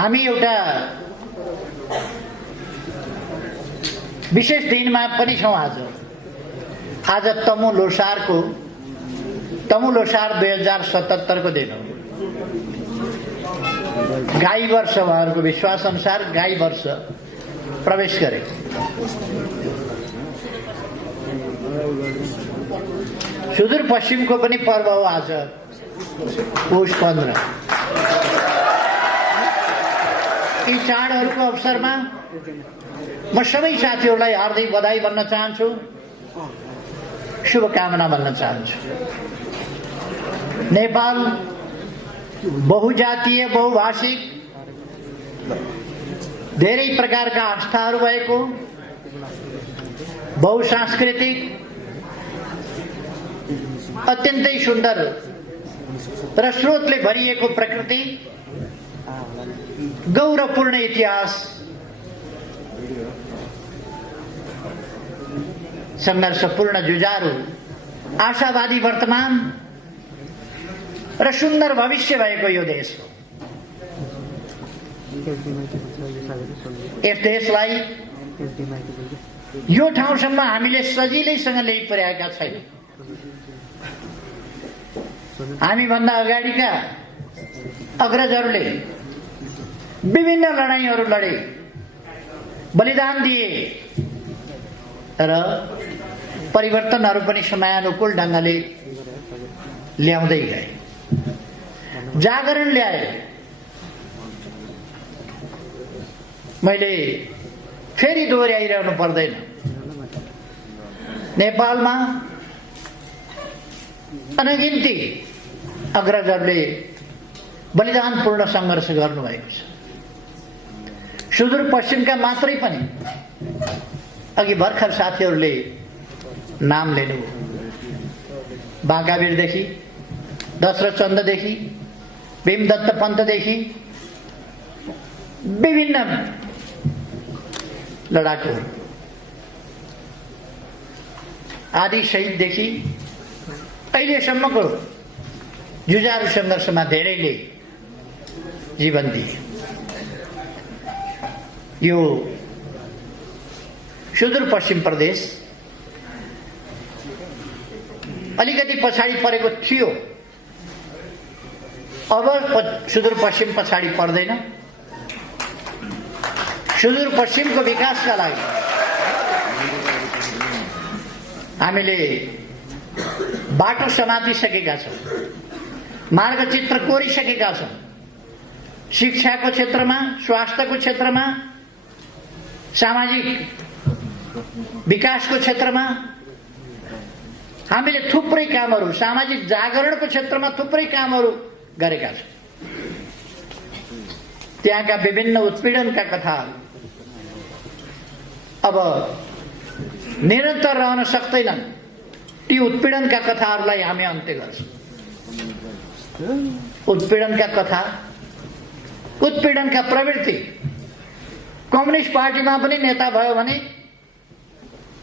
हामी एउटा विशेष दिनमा पनि छौं। आज तमु लोसार 2077 को दिन हो। गाई वर्ष उहाँहरूको विश्वास अनुसार गाई वर्ष प्रवेश गरे। सुदूर पश्चिमको पनि पर्व हो आज पौष 15। यी चाडहरूको अवसरमा म सबै साथीहरूलाई हार्दिक बधाई भन्न चाहन्छु, शुभकामना भन्न चाहन्छु। नेपाल बहुजातीय, बहुभाषिक, धेरै प्रकारका आस्थाहरू भएको, बहुसांस्कृतिक, अत्यन्तै सुन्दर र स्रोतले भरिएको प्रकृति, गौरवपूर्ण इतिहास, संघर्षपूर्ण जुझारू, आशावादी वर्तमान र सुन्दर भविष्य भएको यो देश हो। यस देशलाई यो ठाउँसम्म हामीले सजिलैसँग ल्याइ पुर्याएका छैनौं। हामी भन्दा अगाडिका अग्रजहरूले विभिन्न लडाईँहरू लडे, बलिदान दिए र परिवर्तनहरू पनि समयानुकूल ढंगले ल्याउँदै गए, जागरण ल्याए। मैले फेरि दोहोर्याइरहनु पर्दैन, नेपालमा अनगिन्ती अग्रजहरूले बलिदानपूर्ण संघर्ष गर्नुभएको छ। सुदूर पश्चिमका मात्रै पनि अघि भर्खर साथीहरूले नाम लिनुभयो। बाँकावीरदेखि, दशरथ चन्ददेखि, भीमदत्त पन्तदेखि विभिन्न लडाकुहरू आदि शहीददेखि अहिलेसम्मको जुझारू संघर्षमा धेरैले जीवन दिए। यो सुदूर पश्चिम प्रदेश अलिकति पछाडि परेको थियो, अब सुदूर पश्चिम पछाडि पर्दैन। सुदूर पश्चिमको विकासका लागि हामीले बाटो समातिसकेका छौं, मार्गचित्र कोरिसकेका छौं। शिक्षाको क्षेत्रमा, स्वास्थ्यको क्षेत्रमा, सामाजिक विकासको क्षेत्रमा हामीले थुप्रै कामहरू, सामाजिक जागरणको क्षेत्रमा थुप्रै कामहरू गरेका छौं। त्यहाँका विभिन्न उत्पीडनका कथाहरू अब निरन्तर रहन सक्दैनन्। ती उत्पीडनका कथाहरूलाई हामी अन्त्य गर्छौं। उत्पीडनका कथा, उत्पीडनका प्रवृत्ति, कम्युनिस्ट पार्टीमा पनि नेता भयो भने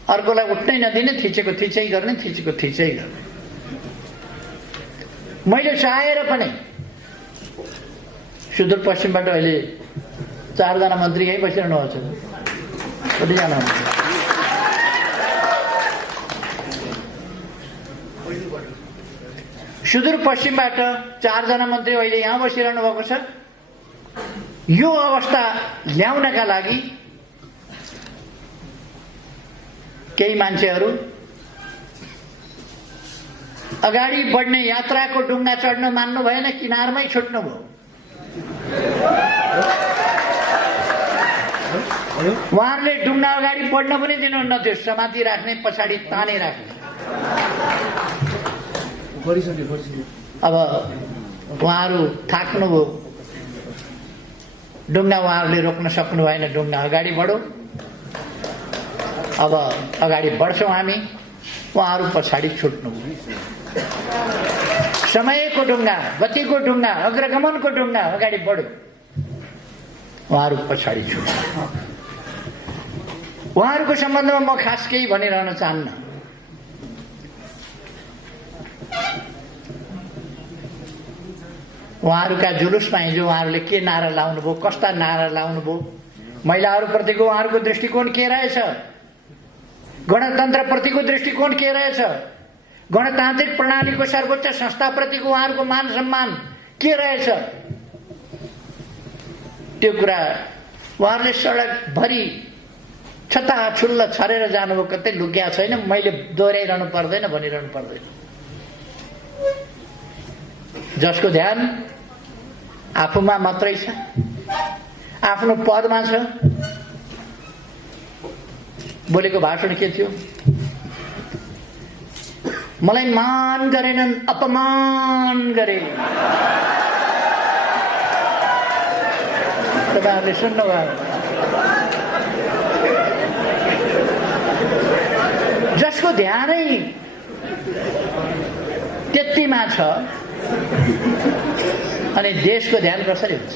अर्कोलाई उठ्नै नदिने, थिचेको थिचै गर्ने, थिचेको थिचै गर्ने। मैले चाहेर पनि सुदूर पश्चिमबाट अहिले 4 जना मन्त्री यही बसिरहनु भएको छ। कतिजना हुनुहुन्छ? सुदूर पश्चिमबाट 4 जना मन्त्री अहिले यहाँ बसिरहनु भएको छ। यो अवस्था ल्याउनका लागि केही मान्छेहरू अगाडि बढ्ने यात्राको डुङ्गा चढ्न मान्नु भएन, किनारमै छुट्नु भयो। उहाँहरूले डुङ्गा अगाडि बढ्न पनि दिनुहुन्न थियो, समाति राख्ने, पछाडि ताने राख्ने। अब उहाँहरू थाक्नुभयो, डुङ्गा उहाँहरूले रोक्न सक्नु भएन, डुङ्गा अगाडि बढो। अब अगाडि बढ्छौं हामी, उहाँहरू पछाडि छुट्नुभयो। समयको डुङ्गा, गतिको डुङ्गा, अग्रगमनको डुङ्गा अगाडि बढ्यो, उहाँहरू पछाडि छुट्यो। उहाँहरूको सम्बन्धमा म खास केही भनिरहन चाहन्न। उहाँहरूका जुलुसमा हिजो उहाँहरूले के नारा लाउनुभयो, कस्ता नारा लाउनुभयो, महिलाहरूप्रतिको उहाँहरूको दृष्टिकोण के रहेछ, गणतन्त्रप्रतिको दृष्टिकोण के रहेछ, गणतान्त्रिक प्रणालीको सर्वोच्च संस्थाप्रतिको उहाँहरूको मान सम्मान के रहेछ, त्यो कुरा उहाँहरूले सडकभरि छताछुल्ल छरेर जानुभयो। कतै लुक्या छैन, मैले दोहोऱ्याइरहनु पर्दैन, भनिरहनु पर्दैन। जसको ध्यान आफूमा मात्रै छ, आफ्नो पदमा छ। बोलेको भाषण के थियो? मलाई मान गरेनन्, अपमान गरे। तपाईँहरूले सुन्नुभयो? जसको ध्यानै त्यतिमा छ, अनि देशको ध्यान कसरी हुन्छ?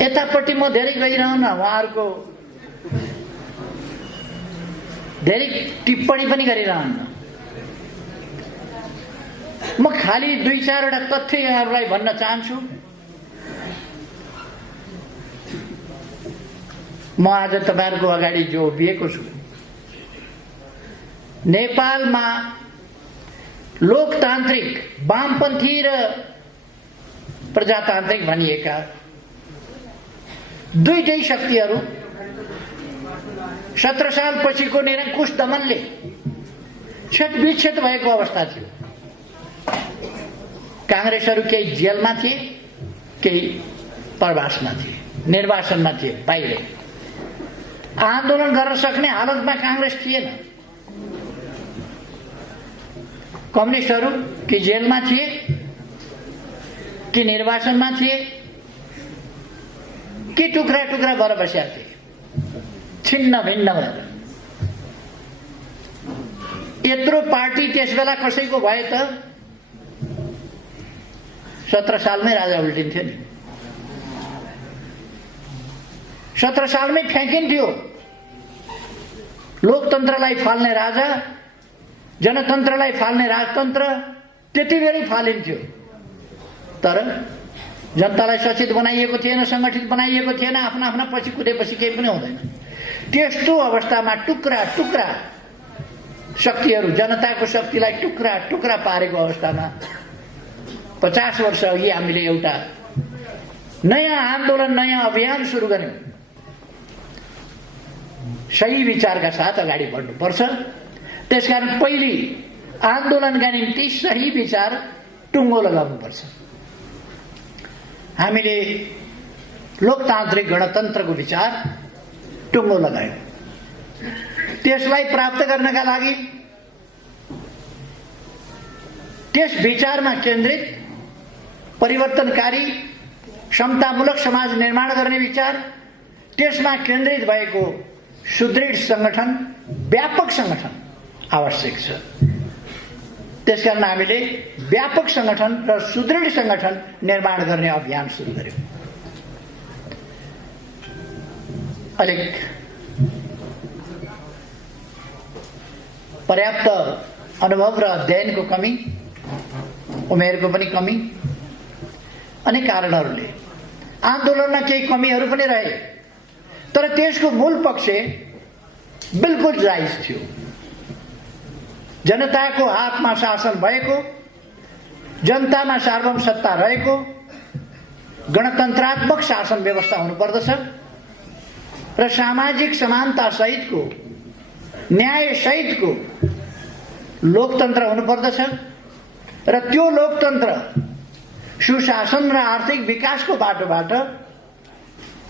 यतापट्टि म धेरै गइरहन्न, उहाँहरूको धेरै टिप्पणी पनि गरिरहन्न। म खालि 2-4वटा तथ्य यहाँहरूलाई भन्न चाहन्छु। म आज तपाईँहरूको अगाडि जो उभिएको छु, नेपालमा लोकतान्त्रिक, वामपन्थी र प्रजातान्त्रिक भनिएका दुईटै शक्तिहरू 17 सालपछिको निरङ्कुश दमनले छेदविच्छेद भएको अवस्था थियो। काङ्ग्रेसहरू केही जेलमा थिए, केही प्रवासमा थिए, निर्वासनमा थिए, बाहिर आन्दोलन गर्न सक्ने हालतमा काङ्ग्रेस थिएन। कम्युनिस्टहरू कि जेलमा थिए, कि निर्वासनमा थिए, कि टुक्रा टुक्रा भएर बसेका थिए, छिन्न भिन्न भएर। यत्रो पार्टी त्यसबेला कसैको भए त 17 सालमै राजा उल्टिन्थ्यो नि। 17 सालमै फ्याँकिन्थ्यो। लोकतन्त्रलाई फाल्ने राजा, जनतन्त्रलाई फाल्ने राजतन्त्र त्यति बेरै फालिन्थ्यो। तर जनतालाई सचेत बनाइएको थिएन, संगठित बनाइएको थिएन। आफ्ना आफ्ना पछि कुदेपछि केही पनि हुँदैन। त्यस्तो अवस्थामा टुक्रा टुक्रा शक्तिहरू, जनताको शक्तिलाई टुक्रा टुक्रा पारेको अवस्थामा 50 वर्ष अघि हामीले एउटा नयाँ आन्दोलन, नयाँ अभियान सुरु गर्यौं। सही विचारका साथ अगाडि बढ्नुपर्छ। त्यसकारण पहिले आन्दोलनका निम्ति सही विचार टुङ्गो लगाउनुपर्छ। हामीले लोकतान्त्रिक गणतन्त्रको विचार टुङ्गो लगायौं। त्यसलाई प्राप्त गर्नका लागि त्यस विचारमा केन्द्रित परिवर्तनकारी समतामूलक समाज निर्माण गर्ने विचार, त्यसमा केन्द्रित भएको सुदृढ संगठन, व्यापक संगठन आवश्यक छ। त्यसकारण हामीले व्यापक संगठन र सुदृढ संगठन निर्माण गर्ने अभियान सुरु गर्यौं। अलिक पर्याप्त अनुभव र अध्ययनको कमी, उमेरको पनि कमी, अनेक कारणहरूले आन्दोलनमा केही कमीहरू पनि रहे। तर त्यसको मूल पक्ष बिल्कुल जायज थियो। जनताको हातमा शासन भएको, जनतामा सार्वभौम सत्ता रहेको गणतन्त्रात्मक शासन व्यवस्था हुनुपर्दछ र सामाजिक समानता सहितको, न्याय सहितको लोकतन्त्र हुनुपर्दछ र त्यो लोकतन्त्र सुशासन र आर्थिक विकासको बाटोबाट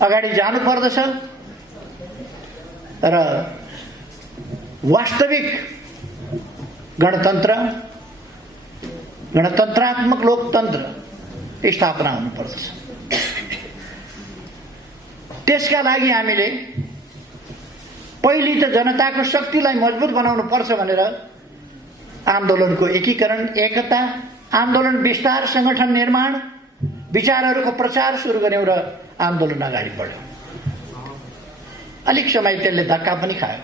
अगाडि जानुपर्दछ र वास्तविक गणतन्त्र, गणतन्त्रात्मक लोकतन्त्र स्थापना हुनुपर्दछ। त्यसका लागि हामीले पहिले त जनताको शक्तिलाई मजबुत बनाउनु पर्छ भनेर आन्दोलनको एकीकरण, एकता, आन्दोलन विस्तार, संगठन निर्माण, विचारहरूको प्रचार सुरु गर्यौं र आन्दोलन अगाडि बढ्यो। अलिक समय त्यसले धक्का पनि खायो।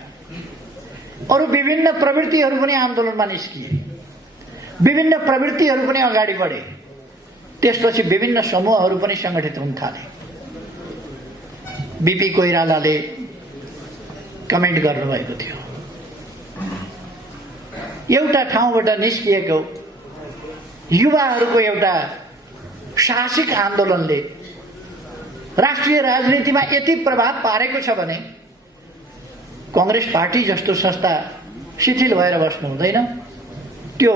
अरू विभिन्न प्रवृत्तिहरू पनि आन्दोलनमा निस्किए। विभिन्न प्रवृत्तिहरू पनि अगाडि बढे। त्यसपछि विभिन्न समूहहरू पनि संगठित हुन थाले। बीपी कोइरालाले कमेन्ट गर्नुभएको थियो, एउटा ठाउँबाट निस्किएको युवाहरूको एउटा साहसिक आन्दोलनले राष्ट्रिय राजनीतिमा यति प्रभाव पारेको छ भने कांग्रेस पार्टी जस्तो संस्था शिथिल भएर बस्नु हुँदैन। त्यो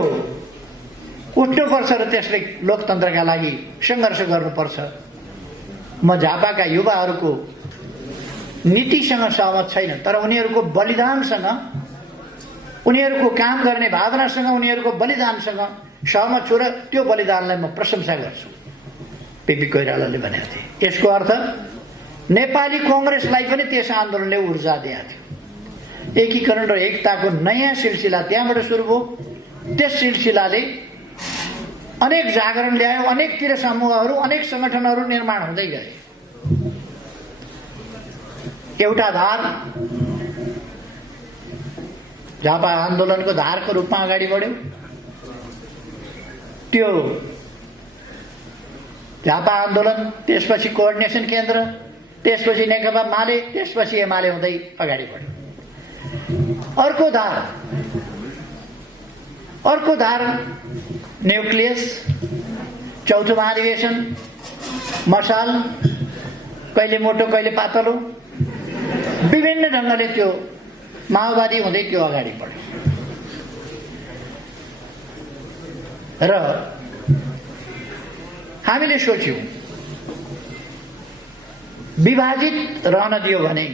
उठ्नुपर्छ र त्यसले लोकतन्त्रका लागि संघर्ष गर्नुपर्छ। म झापाका युवाहरूको नीतिसँग सहमत छैन, तर उनीहरूको बलिदानसँग, उनीहरूको काम गर्ने भावनासँग, उनीहरूको बलिदानसँग सहमत छु र त्यो बलिदानलाई म प्रशंसा गर्छु। बीपी कोइरालाले भनेको थिए। यसको अर्थ नेपाली कांग्रेसलाई पनि त्यस आन्दोलनले ऊर्जा दिएको थियो। एकीकरण र एकताको नयाँ सिलसिला त्यहाँबाट सुरु भयो। त्यस सिलसिलाले अनेक जागरण ल्यायो, अनेकतिर समूहहरू, अनेक संगठनहरू निर्माण हुँदै गए। एउटा धार झापा आन्दोलनको धारको रूपमा अगाडि बढ्यो। त्यो झापा आन्दोलन, त्यसपछि कोअर्डिनेसन केन्द्र, त्यसपछि नेकपा माले, त्यसपछि एमाले हुँदै अगाडि बढ्यो। अर्को धार न्युक्लियस, चौथो महाधिवेशन, मसाल, कहिले मोटो कहिले पातलो, विभिन्न ढङ्गले त्यो माओवादी हुँदै त्यो अगाडि बढ्यो। र हामीले सोच्यौं विभाजित रहन दियो भने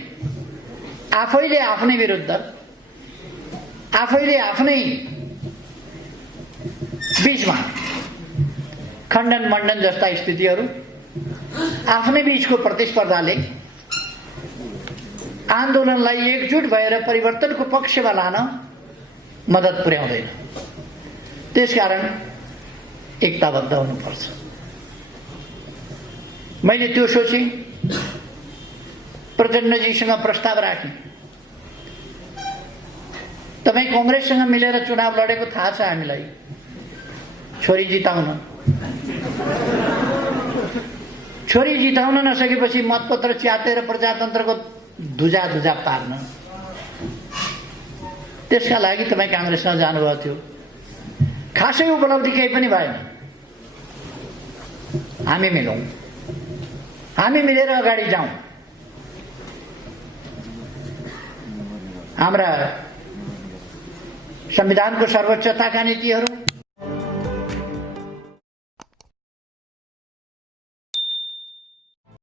आफैले आफ्नै विरुद्ध, आफैले आफ्नै बीचमा खण्डन मण्डन जस्ता स्थितिहरू, आफ्नै बीचको प्रतिस्पर्धाले आन्दोलनलाई एकजुट भएर परिवर्तनको पक्षमा लान मद्दत पुर्याउँदैन। त्यसकारण एकताबद्ध हुनुपर्छ। मैले त्यो सोचे, प्रचण्डजीसँग प्रस्ताव राखेँ। तपाईँ कांग्रेससँग मिलेर चुनाव लडेको थाहा छ हामीलाई, छोरी जिताउन। छोरी जिताउन नसकेपछि मतपत्र च्यातेर प्रजातन्त्रको धुजा पार्न, त्यसका लागि तपाईँ कांग्रेसमा जानुभएको थियो। खासै उपलब्धि केही पनि भएन। हामी मिलौँ, हामी मिलेर अगाडि जाउँ। हाम्रा संविधानको सर्वोच्चताका नीतिहरू,